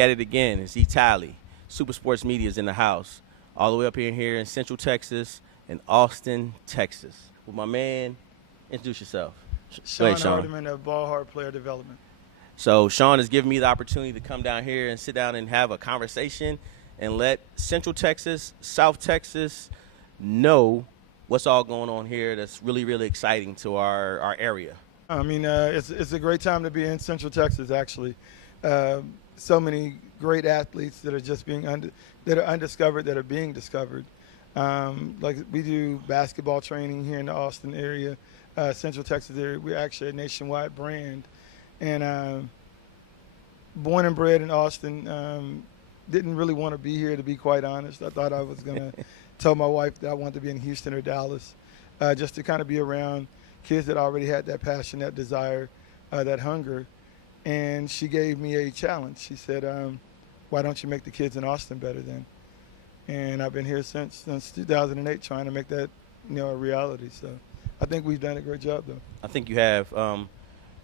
at it again. It's Tally. Super Sports Media is in the house. All the way up here in Central Texas and Austin, Texas. With my man, introduce yourself. Go Sean ahead, Sean. Hardeman of Ball Hard Player Development. So Sean has given me the opportunity to come down here and sit down and have a conversation and let Central Texas, South Texas know what's all going on here that's really, really exciting to our area. I mean, it's a great time to be in Central Texas, actually. So many great athletes that are just that are undiscovered, that are being discovered. Like we do basketball training here in the Austin area, Central Texas area. We're actually a nationwide brand. And born and bred in Austin, didn't really want to be here, to be quite honest. I thought I was going to tell my wife that I wanted to be in Houston or Dallas, just to kind of be around kids that already had that passion, that desire, that hunger. And she gave me a challenge. She said, why don't you make the kids in Austin better then? And I've been here since 2008 trying to make that, a reality. So I think we've done a great job, though. I think you have.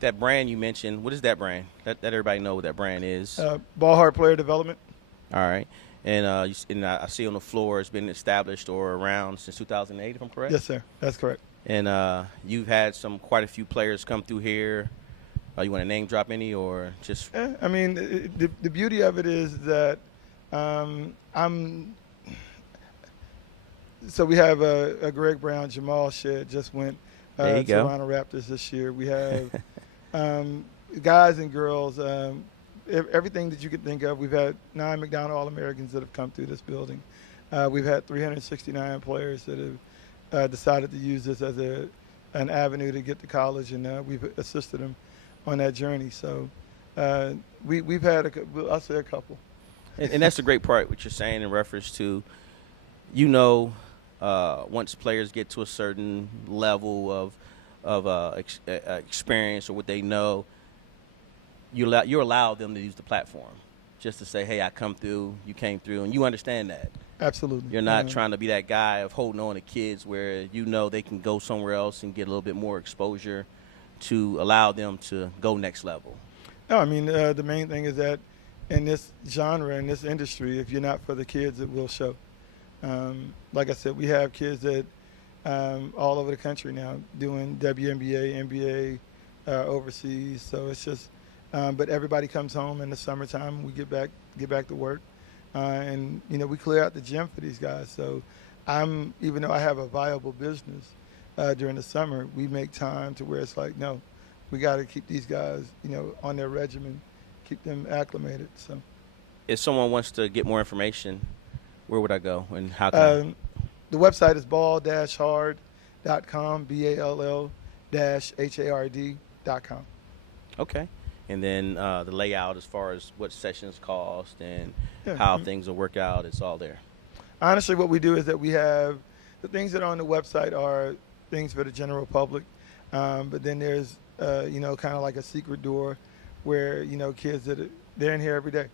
That brand you mentioned, what is that brand? Let everybody know what that brand is. Ball Hard Player Development. All right. And I see on the floor it's been established or around since 2008, if I'm correct? Yes, sir. That's correct. And you've had quite a few players come through here. You want to name drop any or just? I mean, the beauty of it is that so we have a Greg Brown, Jamal Shed just went to Toronto Raptors this year. We have guys and girls, everything that you could think of. We've had 9 McDonald All-Americans that have come through this building. We've had 369 players that have decided to use this as an avenue to get to college, and we've assisted them on that journey. So we've had, I'll say a couple. And that's the great part, what you're saying in reference to, once players get to a certain level of experience or what they know, you allow them to use the platform just to say, hey, I come through, you came through, and you understand that. Absolutely. You're not trying to be that guy of holding on to kids where they can go somewhere else and get a little bit more exposure to allow them to go next level. No, I mean, the main thing is that in this genre, in this industry, if you're not for the kids, it will show. Like I said, we have kids that all over the country now doing WNBA, NBA, overseas. So it's just, but everybody comes home in the summertime. We get back to work, and we clear out the gym for these guys. So even though I have a viable business during the summer, we make time to where it's like, no, we got to keep these guys, on their regimen, keep them acclimated. So, if someone wants to get more information, where would I go and how can the website is ball-hard.com, ball-hard.com. Okay. And then the layout as far as what sessions cost and how things will work out, it's all there. Honestly, what we do is that we have the things that are on the website are things for the general public. But then there's, kind of like a secret door where, kids they're in here every day.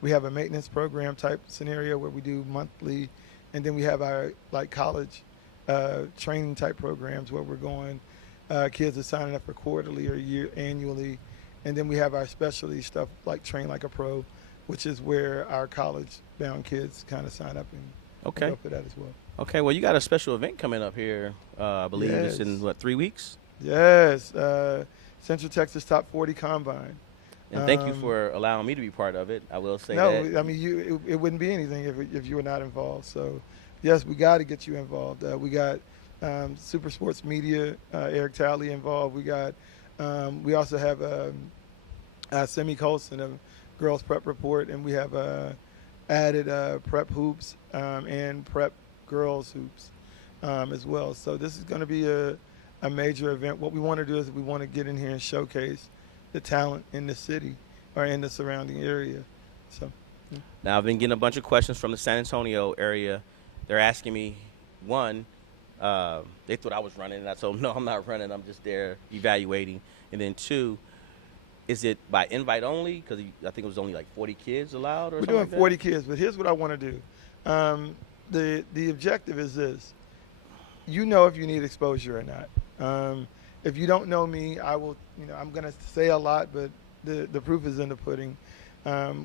We have a maintenance program type scenario where we do monthly, and then we have our college training type programs where we're going. Kids are signing up for quarterly or annually, and then we have our specialty stuff like Train Like a Pro, which is where our college-bound kids kind of sign up and go for that as well. Okay, well, you got a special event coming up here. I believe it's in 3 weeks. Yes, Central Texas Top 40 Combine. And thank you for allowing me to be part of it. I will say that. No, I mean, it wouldn't be anything if you were not involved. So, yes, we got to get you involved. We got Super Sports Media, Eric Talley involved. We also have Semi Colson of Girls Prep Report, and we have added prep hoops and prep girls hoops as well. So this is going to be a major event. What we want to do is we want to get in here and showcase the talent in the city or in the surrounding area. So now I've been getting a bunch of questions from the San Antonio area. They're asking me, one, they thought I was running, and I told them, no, I'm not running. I'm just there evaluating. And then two, is it by invite only? Because I think it was only like 40 kids allowed or something We're doing like 40 kids, but here's what I want to do. The objective is this. If you need exposure or not. If you don't know me, I will, I'm going to say a lot, but the proof is in the pudding.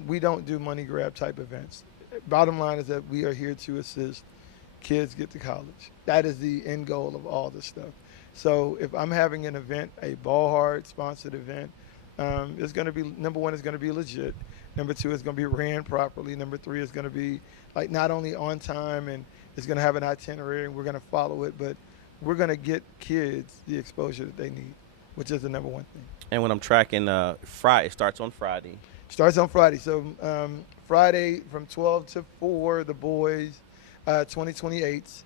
We don't do money grab type events. Bottom line is that we are here to assist kids get to college. That is the end goal of all this stuff. So if I'm having an event, a Ball Hard sponsored event, it's going to be, number one, it's going to be legit. Number two, it's going to be ran properly. Number three, it's going to be like not only on time, and it's going to have an itinerary, and we're going to follow it, but we're going to get kids the exposure that they need, which is the number one thing. And when I'm tracking, Friday, it starts on Friday. Starts on Friday. So Friday from 12 to 4, the boys, 2028s,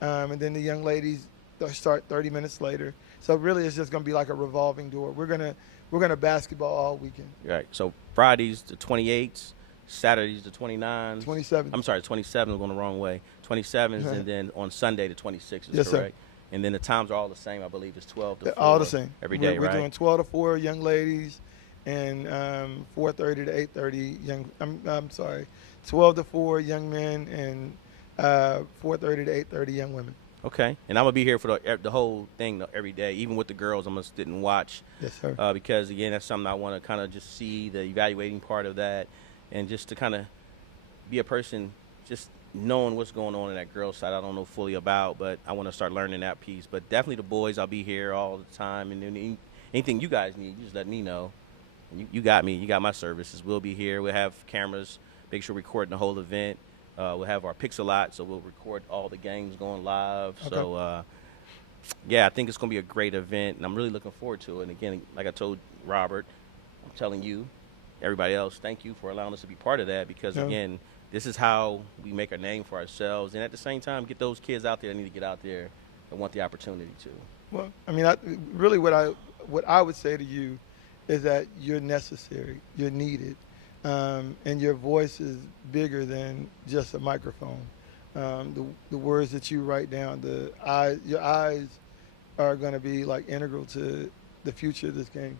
and then the young ladies start 30 minutes later. So really, it's just going to be like a revolving door. We're gonna basketball all weekend. Right. So Fridays the 28s, Saturdays the 29s. 27. I'm sorry, 27. I'm going the wrong way. 27s, and then on Sunday the 26th. Yes, correct? sir. And then the times are all the same. I believe it's 12 to 4. They're all the same. Every day, we're right? We're doing 12 to 4 young ladies, and 4:30 to 8:30 young. I'm sorry, 12 to 4 young men, and 4:30 to 8:30 young women. Okay. And I'm going to be here for the whole thing every day. Even with the girls, I'm going to sit and watch. Yes, sir. Because, again, that's something I want to kind of just see, the evaluating part of that, and just to kind of be a person just knowing what's going on in that girls' side. I don't know fully about, but I want to start learning that piece. But definitely the boys, I'll be here all the time. And then anything you guys need, you just let me know. You got me. You got my services. We'll be here. We'll have cameras, make sure we're recording the whole event. We'll have our Pixelot, so we'll record all the games going live. Okay. So, yeah, I think it's going to be a great event, and I'm really looking forward to it. And, again, like I told Robert, I'm telling you, everybody else, thank you for allowing us to be part of that because, again, this is how we make a name for ourselves. And at the same time, get those kids out there that need to get out there and want the opportunity to. Well, I mean, really what I would say to you is that you're necessary, you're needed. And your voice is bigger than just a microphone. The words that you write down, your eyes are going to be like integral to the future of this game.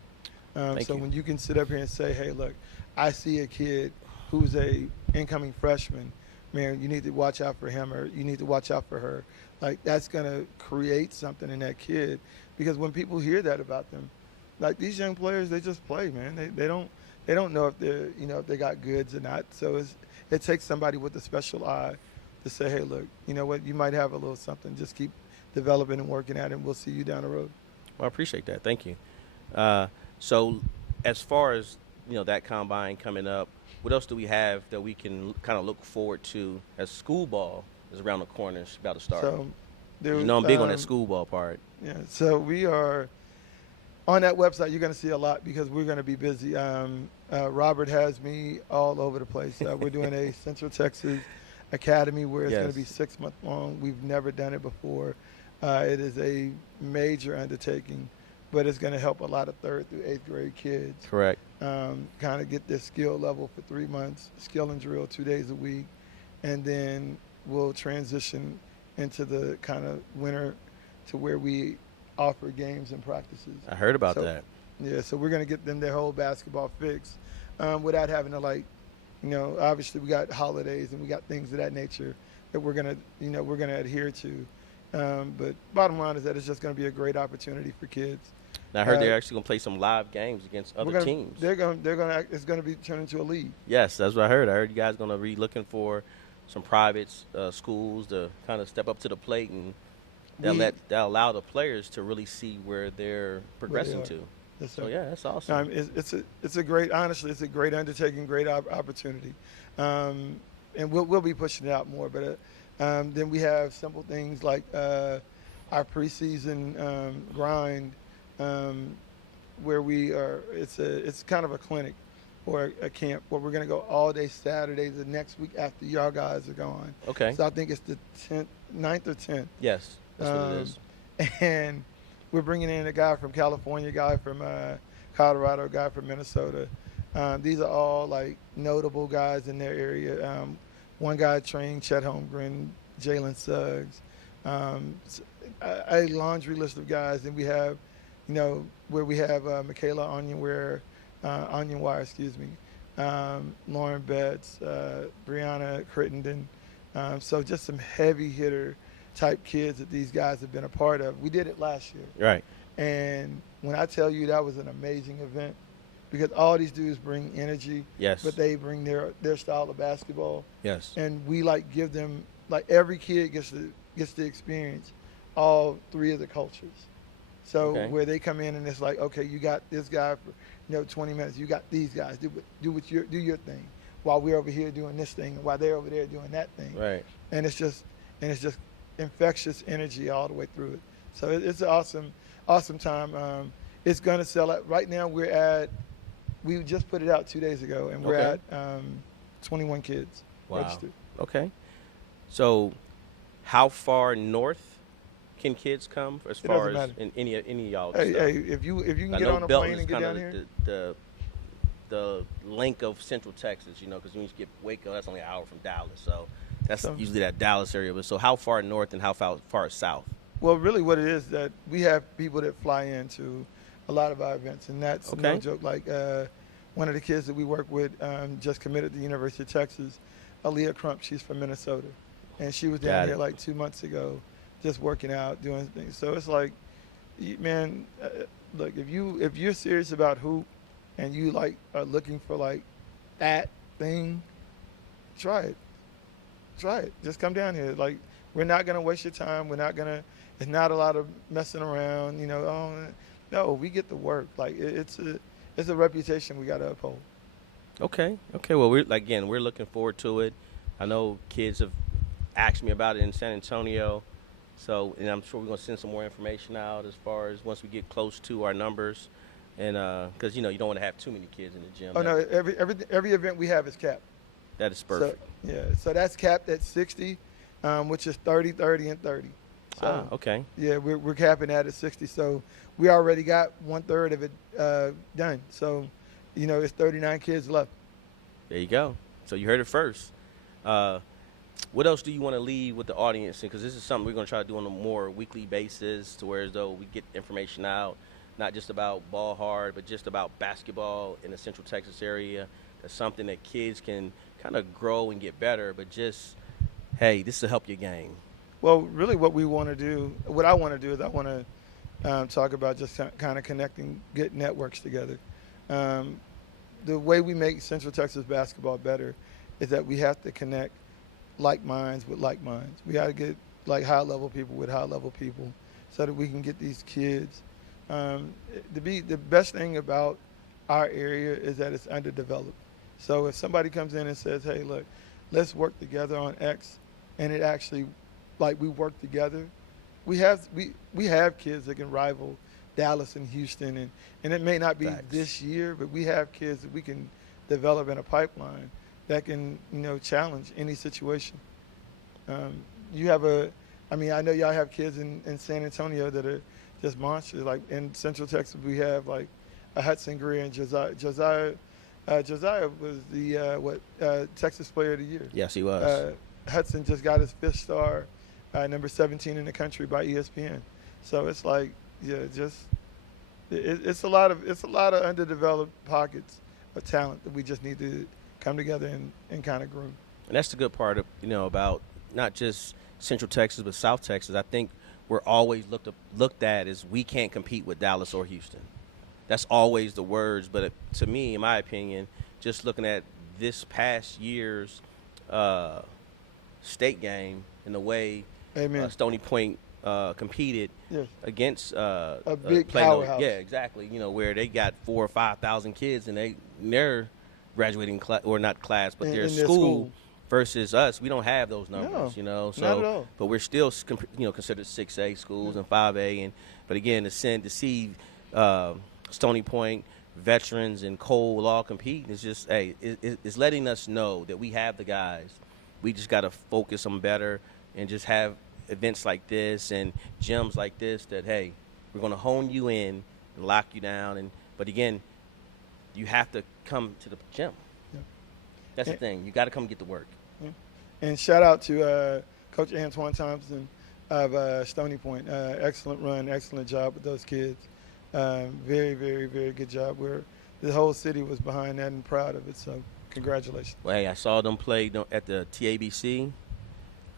So when you can sit up here and say, hey, look, I see a kid who's a incoming freshman, man, you need to watch out for him or you need to watch out for her. Like that's going to create something in that kid because when people hear that about them, like these young players, they just play, man. They don't know if they're, if they got goods or not. So it takes somebody with a special eye to say, hey, look, you know what, you might have a little something. Just keep developing and working at it, and we'll see you down the road. Well, I appreciate that. Thank you. So as far as, that combine coming up, what else do we have that we can kind of look forward to as school ball is around the corner? It's about to start. So, I'm big on that school ball part. Yeah, so we are – on that website, you're going to see a lot because we're going to be busy. Robert has me all over the place. We're doing a Central Texas Academy where it's going to be 6 months long. We've never done it before. It is a major undertaking, but it's going to help a lot of 3rd through 8th grade kids. Correct. Kind of get their skill level for 3 months, skill and drill 2 days a week, and then we'll transition into the kind of winter to where we offer games and practices. I heard about that. Yeah, so we're going to get them their whole basketball fix without having to obviously we got holidays and we got things of that nature that we're going to adhere to. But bottom line is that it's just going to be a great opportunity for kids. Now I heard they're actually going to play some live games against other teams. It's going to be turned into a league. Yes, that's what I heard. I heard you guys going to be looking for some private schools to kind of step up to the plate and they'll allow the players to really see where they're progressing to. Yes, so yeah, that's awesome. It's a great undertaking, great opportunity, and we'll be pushing it out more. But then we have simple things like our preseason grind, where we are. It's kind of a clinic or a camp where we're going to go all day Saturday the next week after y'all guys are gone. Okay. So I think it's the 9th or 10th. Yes. That's what it is. And we're bringing in a guy from California, a guy from Colorado, a guy from Minnesota. These are all like notable guys in their area. One guy trained Chet Holmgren, Jalen Suggs, a laundry list of guys. And we have, where we have Michaela Onyenwire, Lauren Betts, Brianna Crittenden. So just some heavy hitter type kids that these guys have been a part of. We did it last year. Right. And when I tell you that was an amazing event, because all these dudes bring energy, Yes. but they bring their style of basketball, Yes. and we like give them like every kid gets to experience all three of the cultures. So Okay. where they come in and it's like, okay, you got this guy for 20 minutes. You got these guys. Do your thing, while we're over here doing this thing, and while they're over there doing that thing. Right. And it's just infectious energy all the way through it. So it's an awesome time. It's gonna sell out. Right now we just put it out 2 days ago, and we're Okay. at 21 kids Wow. registered. Okay. So, how far north can kids come as It far doesn't as matter. in any of y'all? Hey, stuff? hey, if you can I get know on a Belton plane is and get kind down of here, the link of Central Texas, because when you get Waco, that's only an hour from Dallas, so that's So- usually that Dallas area. But so, how far north and how far south? well, really, what it is that we have people that fly into a lot of our events, and that's no Okay. joke. Like one of the kids that we work with just committed to the University of Texas, Aaliyah Crump. She's from Minnesota, and she was down Got here it. like 2 months ago, just working out, doing things. So it's like, man, look, if you're serious about hoop, and you like are looking for like that thing, try it. Try it. Just come down here. Like, we're not gonna waste your time. We're not gonna. It's not a lot of messing around. Oh, no, we get the work. Like it's a reputation we gotta uphold. Okay. Well, we're looking forward to it. I know kids have asked me about it in San Antonio, so and I'm sure we're gonna send some more information out as far as once we get close to our numbers, and because you don't want to have too many kids in the gym. Oh no, every event we have is capped. That is perfect. So, yeah, so that's capped at 60, which is 30, 30, and 30. So Okay. yeah, we're capping that at 60. So we already got 1/3 of it done. So it's 39 kids left. There you go. So you heard it first. What else do you want to leave with the audience? Because this is something we're going to try to do on a more weekly basis, to where as though we get information out, not just about ball hard, but just about basketball in the Central Texas area. That's something that kids can kind of grow and get better. But just, hey, this will help your game. Well, really, what I want to do is I want to talk about just kind of connecting, get networks together. The way we make Central Texas basketball better is that we have to connect like minds with like minds. We got to get like high level people with high level people, so that we can get these kids. The best thing about our area is that it's underdeveloped. So if somebody comes in and says, "Hey, look, let's work together on X," and it actually, like, we work together, we have kids that can rival Dallas and Houston, and it may not be Facts. this year, but we have kids that we can develop in a pipeline that can challenge any situation. I know y'all have kids in San Antonio that are just monsters. Like in Central Texas, we have like a Hudson Greer and Josiah. Josiah was the Texas Player of the Year. Yes, he was. Hudson just got his 5th star, number 17 in the country by ESPN. So it's like, it's a lot of underdeveloped pockets of talent that we just need to come together and kind of groom. And that's the good part of, about not just Central Texas, but South Texas. I think we're always looked at as we can't compete with Dallas or Houston. That's always the words. But to me, in my opinion, just looking at this past year's state game and the way Amen. Stony Point competed Yes. against A big Plano. powerhouse. Yeah, exactly. Where they got 4,000 or 5,000 kids, and they're graduating class, or not class, but In their their school, school. versus us. We don't have those numbers, No, So, not at all. but we're still, considered 6A schools and 5A, but again, to see Stony Point veterans and Cole all compete is just, hey, it's letting us know that we have the guys. We just got to focus on better and just have events like this and gyms like this that, hey, we're going to hone you in and lock you down. But again, you have to come to the gym. Yeah. That's the thing. You got to come get to work. Yeah. And shout out to Coach Antoine Thompson of Stony Point. Excellent run, excellent job with those kids. Very, very, very good job. The whole city was behind that and proud of it. So congratulations. Well, hey, I saw them play at the TABC.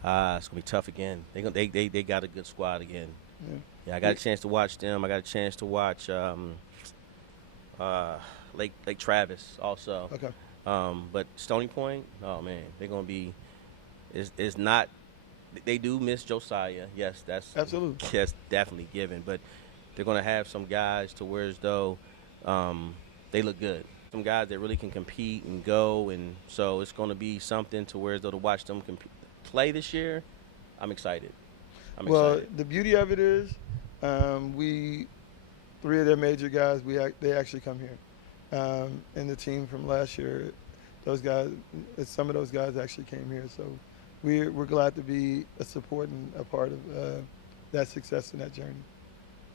It's gonna be tough again. They got a good squad again. Yeah. Yeah, I got a chance to watch them. I got a chance to watch Lake Travis also. Okay. But Stony Point, oh man, they're gonna be. Is not. They do miss Josiah. Yes, that's Absolutely. yes, definitely given. But they're gonna have some guys to where as though they look good. Some guys that really can compete and go, and so it's gonna be something to where as though to watch them play this year. I'm excited. Well, the beauty of it is, we 3 of their major guys, they actually come here, and the team from last year, those guys, some of those guys actually came here. So we're glad to be a support and a part of that success and that journey.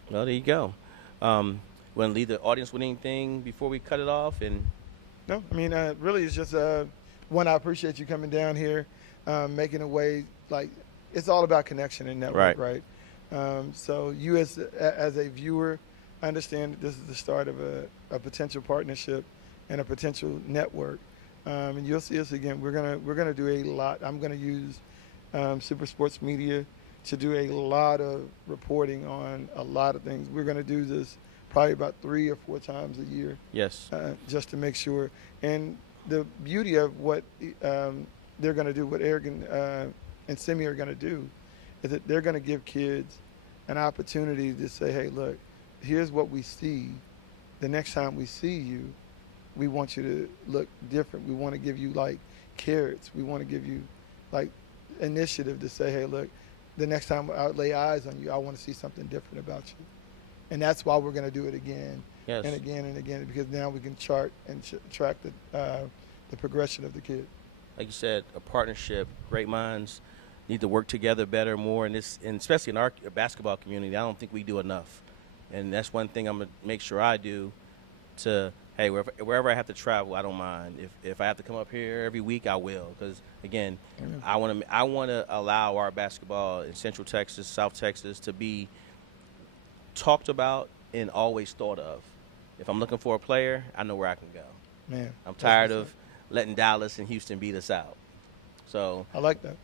Well, there you go. Want to leave the audience with anything before we cut it off? And No, I mean, really, it's just one. I appreciate you coming down here, making a way. Like, it's all about connection and network, right? So you as a viewer, understand that this is the start of a potential partnership and a potential network. And you'll see us again. We're gonna do a lot. I'm gonna use Super Sports Media to do a lot of reporting on a lot of things. We're gonna do this probably about 3 or 4 times a year. yes, Just to make sure. And the beauty of what they're gonna do, what Eric and Simi are gonna do, is that they're gonna give kids an opportunity to say, hey, look, here's what we see. The next time we see you, we want you to look different. We want to give you like carrots. We want to give you like initiative to say, hey, look, the next time I lay eyes on you, I want to see something different about you. And that's why we're going to do it again yes. and again and again, because now we can chart and track the progression of the kid. Like you said, a partnership. Great minds need to work together better, more, and especially in our basketball community. I don't think we do enough, and that's one thing I'm gonna make sure I do. To hey, wherever I have to travel, I don't mind. If I have to come up here every week, I will. Because again, I want to allow our basketball in Central Texas, South Texas to be talked about and always thought of. If I'm looking for a player, I know where I can go. Man, I'm tired of letting Dallas and Houston beat us out. So I like that.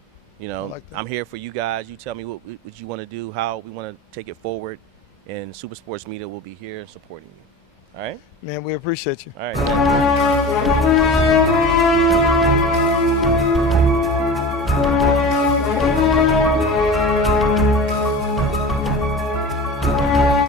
you know, like that. I'm here for you guys. You tell me what you want to do, how we want to take it forward, and Super Sports Media will be here supporting you. All right? Man, we appreciate you. All right.